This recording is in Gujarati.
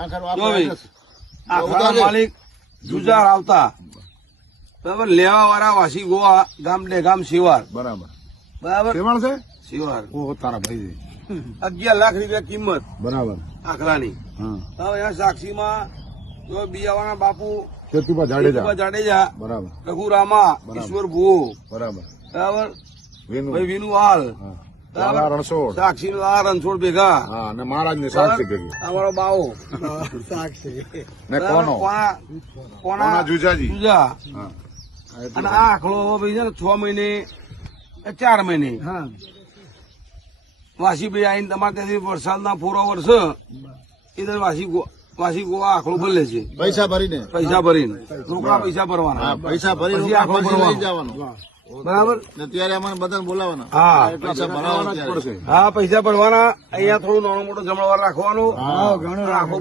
આખરા માલિક જુજાર આવતા બરાબર, લેવા વાળા વાસી ગોવા ગામ ગામ શિવાર બરાબર બરાબર, કેવાણ છે શિવાર ઓહો તારા ભાઈ 11 લાખ રૂપિયા કિંમત બરાબર આખરાની. હા હવે અહીંયા સાક્ષીમાં જો બિયાવાના બાપુ ખેતુભા જાડેજા જાડેજા, બરાબર રઘુરામા, બરાબર. ઈશ્વર ભૂ, બરાબર બરાબર, વિનુ ભાઈ વિનુવાલ, હા બરાબર, લાલા રણછોડ સાક્ષી રણછોડ ભેગા, હા અને મહારાજ ની સાક્ષી ભેગી અમારો બાવો ને કોનો કોના જુજાજી જુજા. હા અને આ આખલો ભાઈ છે ને 6 મહિને 4 મહિને વાસીભાઈ આવીને તમારે ત્યાંથી વરસાદના પૂરો વરસે એ વાસી ગોવા આખલો ભલે છે, પૈસા ભરીને રોકડા પૈસા ભરવાના, પૈસા ભરી પછી આખલો ભરવાનો. જવાનું બરાબર, ને ત્યારે અમને બધાને બોલાવવાના હા પૈસા ભરાવાના ત્યારે. હા પૈસા ભરવાના. અહીંયા થોડું નાનો મોટો જમણવાર રાખવાનો, આખો